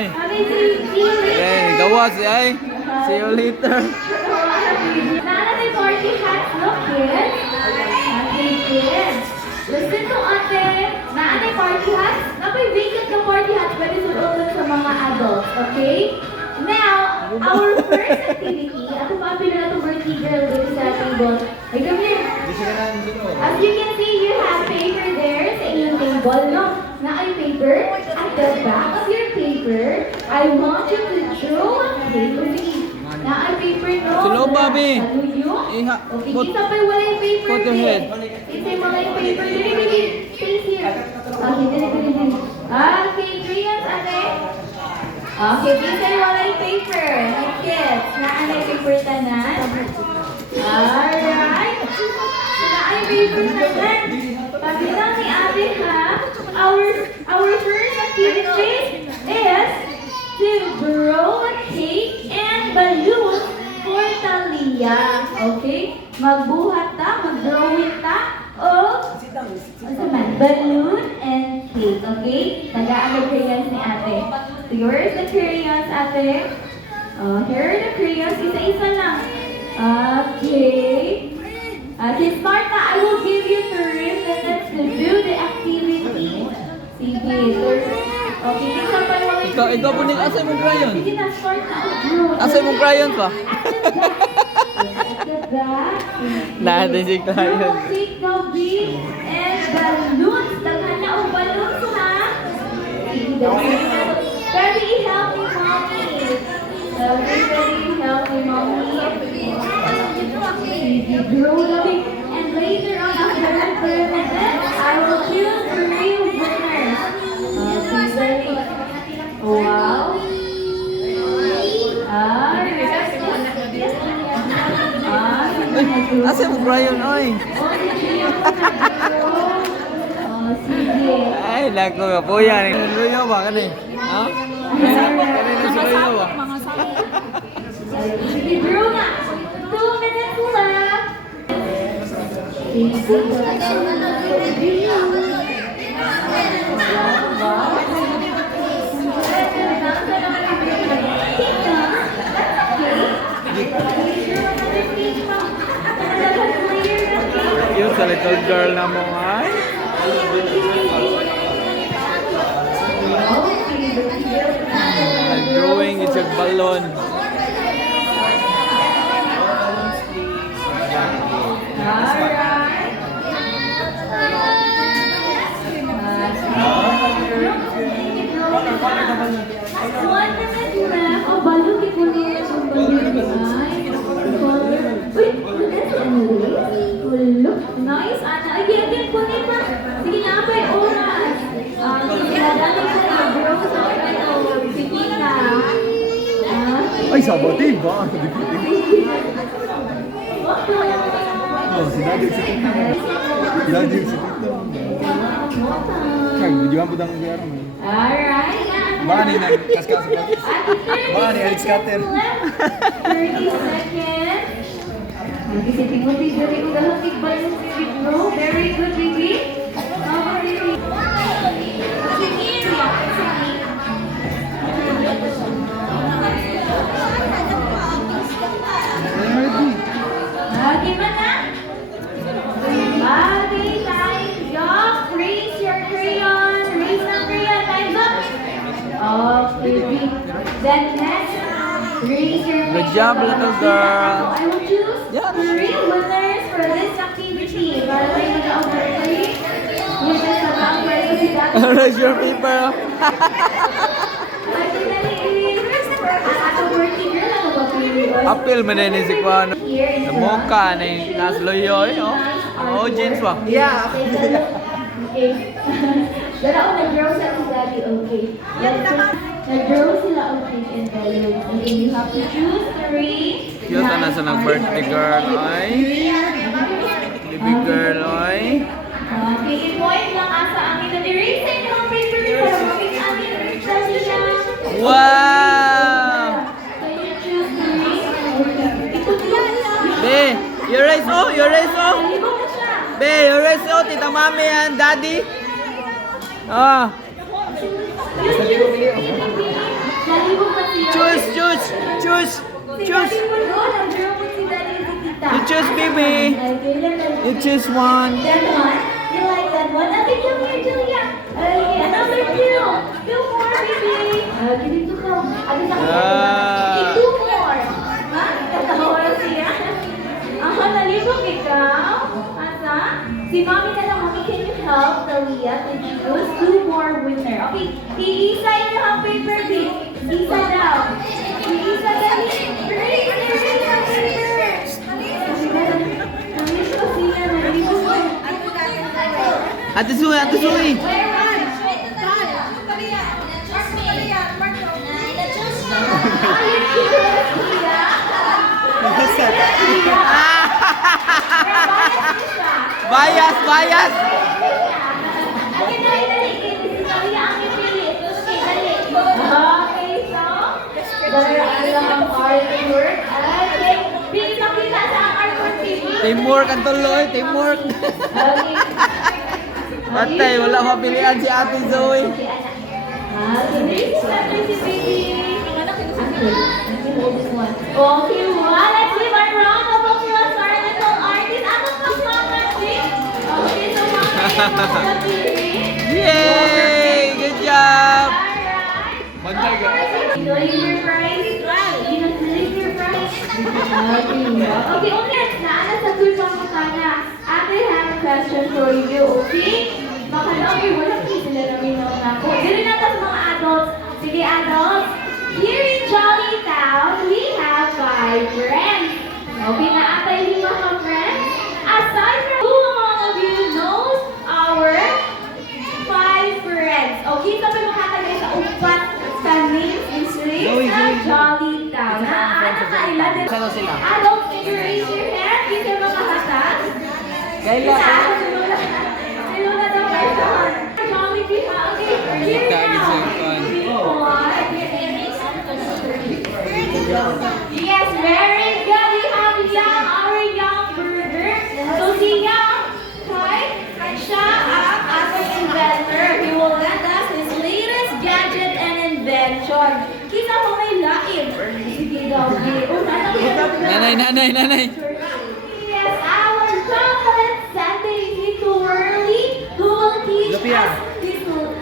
ay. Okay, gawas ay. See you later. Nana, 40 hats, no kids? Okay, kids. Listen to ate. Nana, 40 hats. Napay vacant na 40 hats, pwede sulotan sa mga adults, okay? Now, our first activity, ako pa pila na itong birthday girl dito sa table. Ay, come here. As you can see, you have paper there sa inyong table, no? Na ay paper. At the back of your paper, I want you to draw a paper. Na ay paper, no? Slow, Bobby. Iha. Okay, kita pa wala yung paper. Put your head. Kita yung mga yung paper. Dili. Face here. Okay, dili. Okay, crayons, ate. Okay, kita yung wala yung paper. Like kids. Na ay paper tanan. Alright. Na ay paper tanan. Pabilang ni ate ha. Our first activity is to draw a cake and balloons for Talia. Okay? Magbuhat ta, mag-drawing ta, o balloon and cake. Okay? Tagaan the crayons ni ate. So here's the crayons, ate. Here are the crayons. Isa-isa lang. Okay. Sparta, I will give you 3 minutes to do the activity. Sige, okay, kita pa yung Ikaw po nila, asay mong crayon? sige na, Sparta. Asay mong crayon pa? After that, Natin si crayon. take the beat and balloons. Daghan na ang balloons, ha? Sige, Daddy, help me, mommy. Daddy, help me, mommy. Grow the beat. And later on, after the 3 minutes, I will choose 3 winners. Okay, wow. Asay mong crayon, oy. Sige. Ay, lako ka po yan. Luyo ba ka ni? Ha? Kanina si Luyo ba? Sige, Drew na. 2 minutes left. Cute sa little girl na mo, ay. Drawing, it's a balloon. One minute left. Oh, balon di ko niya itong balon ay. Uy, ulo. Nice, Ana. Again, ko niya pa. Sige nga pa yung oras. Dali ko na, bro. Sa ano, sige na. Ay, sabotin ba? Oh, si Daddy si Tito. Daddy si Tito. Kaya, videoan po dang gayaro mo. Alright. Baka ni nagkaskas pa. Baka ni Alex Cutter. 30 seconds. Nagisipin mo, baby. Very good. Halapig ba yung baby, bro? Very good, baby. Okay ba na? Okay, time's up. Raise your crayon. Raise the crayon. Time's up. Okay, big. Then next, raise your Good job, little girl. I will choose 3 winners for this activity. Para may mag-over 3 winners na bang pwede si Daddy. Raise your paper. Apil man din si Kuano. Namuka na yung nasloyo eh, oh. Oh, jeans ba? Yeah. Okay. Dala ko nag-draw sa si Daddy, okay. Nag-draw sila ang cake and balloons. And then you have to choose 3. Cute na sa nag-birthday girl, ay. Baby girl, ay. Okay, i-point lang asa ang ito-erase sa inyong paper para mapit ang ito-erase siya. Wow! So you choose 3. Ikot yan. Be, you raise oh, you raise oh. Halibok na siya. Be, you raise oh, tita mami and daddy. Ah. You choose 3. choose, choose, choose, Si choose. Daddy mo doon, ang girl mo si Daddy si Tita. You choose, baby. You choose one. That one? You like that one? Okay, come here, Julia. Okay, another two. Two more, baby. Okay, dito ka. Ate sa Ah. Two more. Ha? Tatawa siya. Ako, nalibog ikaw. Asa? Si Mommy na lang, Mommy, can you help Talia to choose two more winner? Okay, iisa yung ang paper, babe. Isa daw. Iisa daw. Erase ang paper. Namiss ko sila, nalibog ko. Ate Zoe, Ate Zoe. Bias, bias. Teamwork ang tuloy, teamwork. Patay, wala mapilian si Ate Zoe. Okay, well, let's give a round of applause to our little artist. Ano pa mga okay, so mga Yay! Good job! Alright. Bantay ka. You know your prize? You know your prize? Okay, ulit. Naana sa tool pa mo kana. Ate, I have a question for you, okay? Baka na, okay, wala sila namin na ako. Dili na sa mga adults. Sige, adults. Here in Jolly Town, we have 5 friends. Okay, na ata yung mga friends. Aside from who among of you knows our 5 friends? Okay, so may makatagay sa upat sa names and streets sa Jolly Town. Ano ka ilan? Saan sila? Adults, can you raise your hand? Kita mga hatas. Kailan? Siluna daw kayo sa Jolly Town. Okay, here now. Yes, very good. We have Young, our Young Burger. So si Young, siya ang ating inventor. He will lend us his latest gadget and invention. Kita mo may laib. Sige daw. Nanay, nanay, nanay. Yes, our chocolate Sunday si Twirly, who will teach us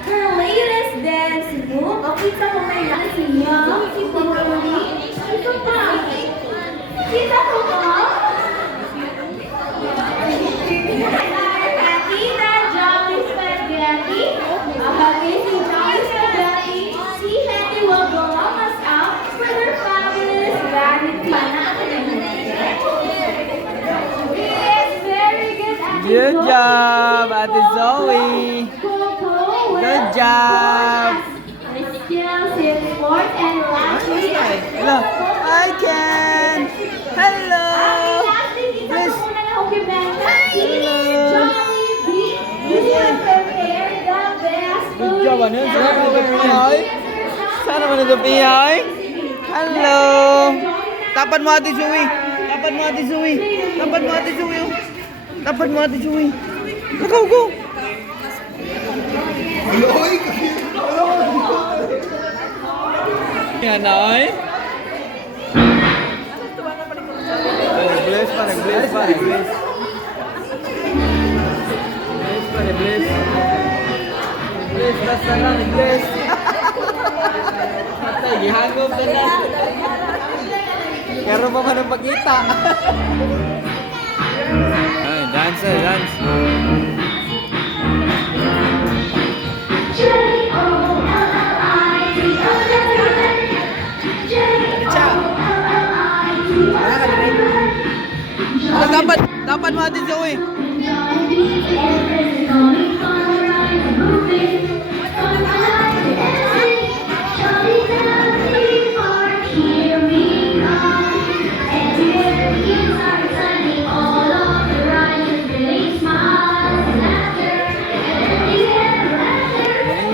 her latest dance move. O kita mo may laib si Young, si Twirly. Ito pa. Kita mo ba? Tita Jolly Spaghetti. Okay, si Jolly Spaghetti. Si Henry will belong us out for their fabulous vanity. Yes, very good. Ate Good Zoe. job, Ate Zoe. Good job. Skills in sport and lastly. Hello. I can. Hello. Yes. Good job, ano yun? Sana naman ito pihay? Sana naman ito pihay? Hello. Tapan mo, Ate Zoe. Tapan mo, Ate Zoe. Tapan mo, Ate Zoe. oh. Tapan mo, Ate Zoe. Go, go. Aloy! Yan, ay. Nag-bless pa, nag-bless pa, nag-bless. Bless pa, nag-bless. Bless, basta lang, nag-bless. Patay, gihangop na na. Karo pa man ang pagkita. Ay, dance, dance. Dapat mo, Ate Zoe.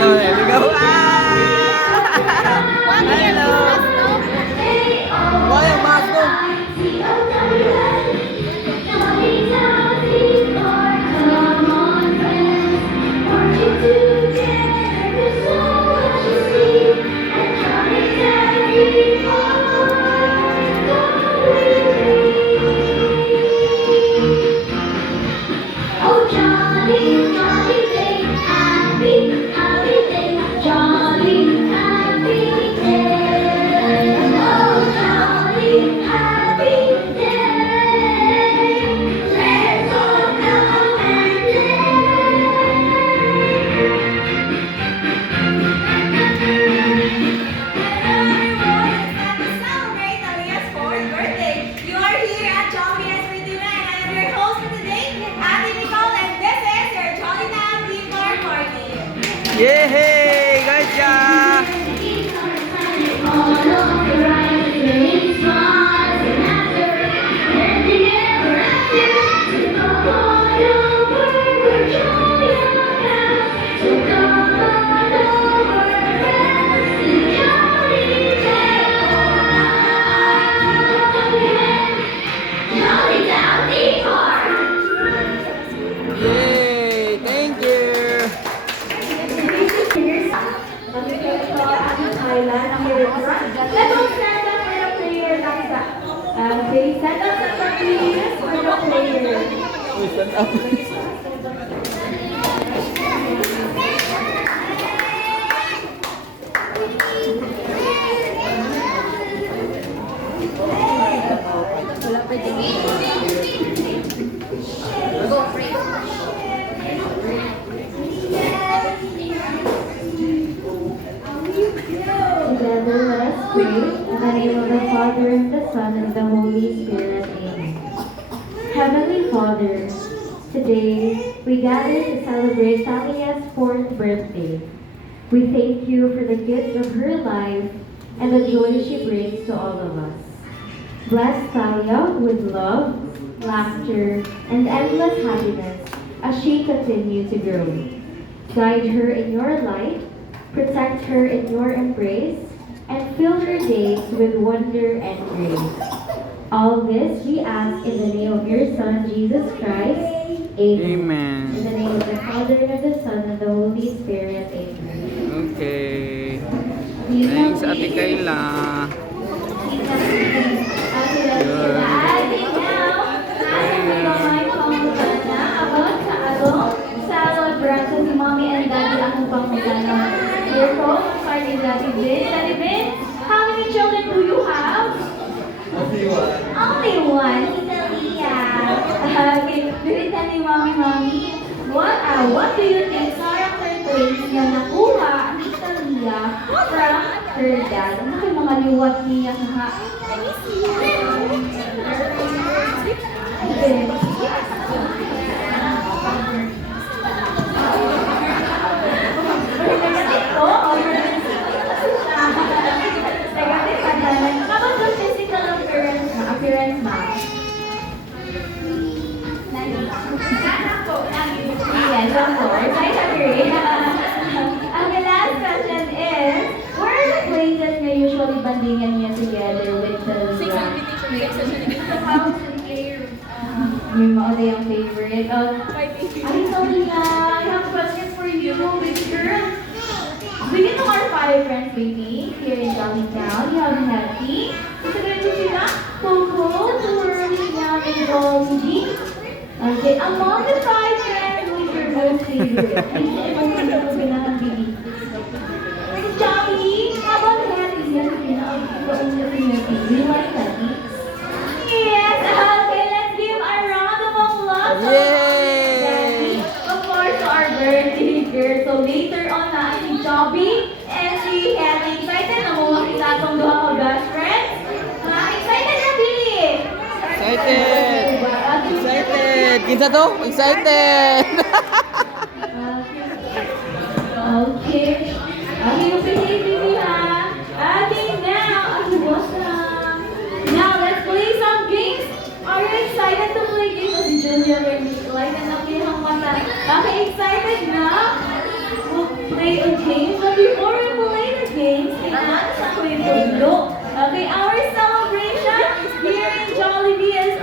Hello. Stand up. Together, let us pray. In the name of the Father, and the Son, and the Holy Spirit. Amen. Heavenly Father, today we gather to celebrate Talia's 4th birthday. We thank you for the gift of her life and the joy she brings to all of us. Bless Talia with love, laughter, and endless happiness as she continues to grow. Guide her in your light, protect her in your embrace, and fill her days with wonder and grace. All this we ask in the name of your Son, Jesus Christ. Amen. In the name of the Father, and of the Son, and the Holy Spirit. Amen. Okay. Please Thanks, help Ate me. Kayla. Si Mommy and Daddy akong pangutano. Dear po, sorry Daddy Vin. Daddy Vin, how many children do you have? Only one, Tita Leah. Okay, dili ni Mommy. What do you think character traits niya nakuha ni Tita Leah from her dad? Ano yung mga liwat niya sa Kapag the physical appearance ma? Yes, of course. I agree. And the last question is, where are the places you usually bandingan niya together with the yung mga yung favorite. Ay, sorry nga. I have a question for you, baby girl. Do you know our 5 friends, baby? Here in Downtown, you have Hattie. Gusto ka rin sila? Coco, Twirly, Yam, and Dolly. Okay, among the 5 friends, who is your most favorite? Ay, hindi mo pinakang baby. Johnny, how about Hattie? Yan, pinakang niya. Do you like Hattie? Yes, okay, let's give a round of applause. Yay! Of course, to our birthday girl. So later on na si Chubby and si Hattie. Excited na mo makita itong duha ko best friends? Excited na, Billy? Excited! Excited! Kinsa to? Excited! Okay. Okay, yung Billy ha. Okay, now let's play some games. Are you excited to play games? Si Julia, like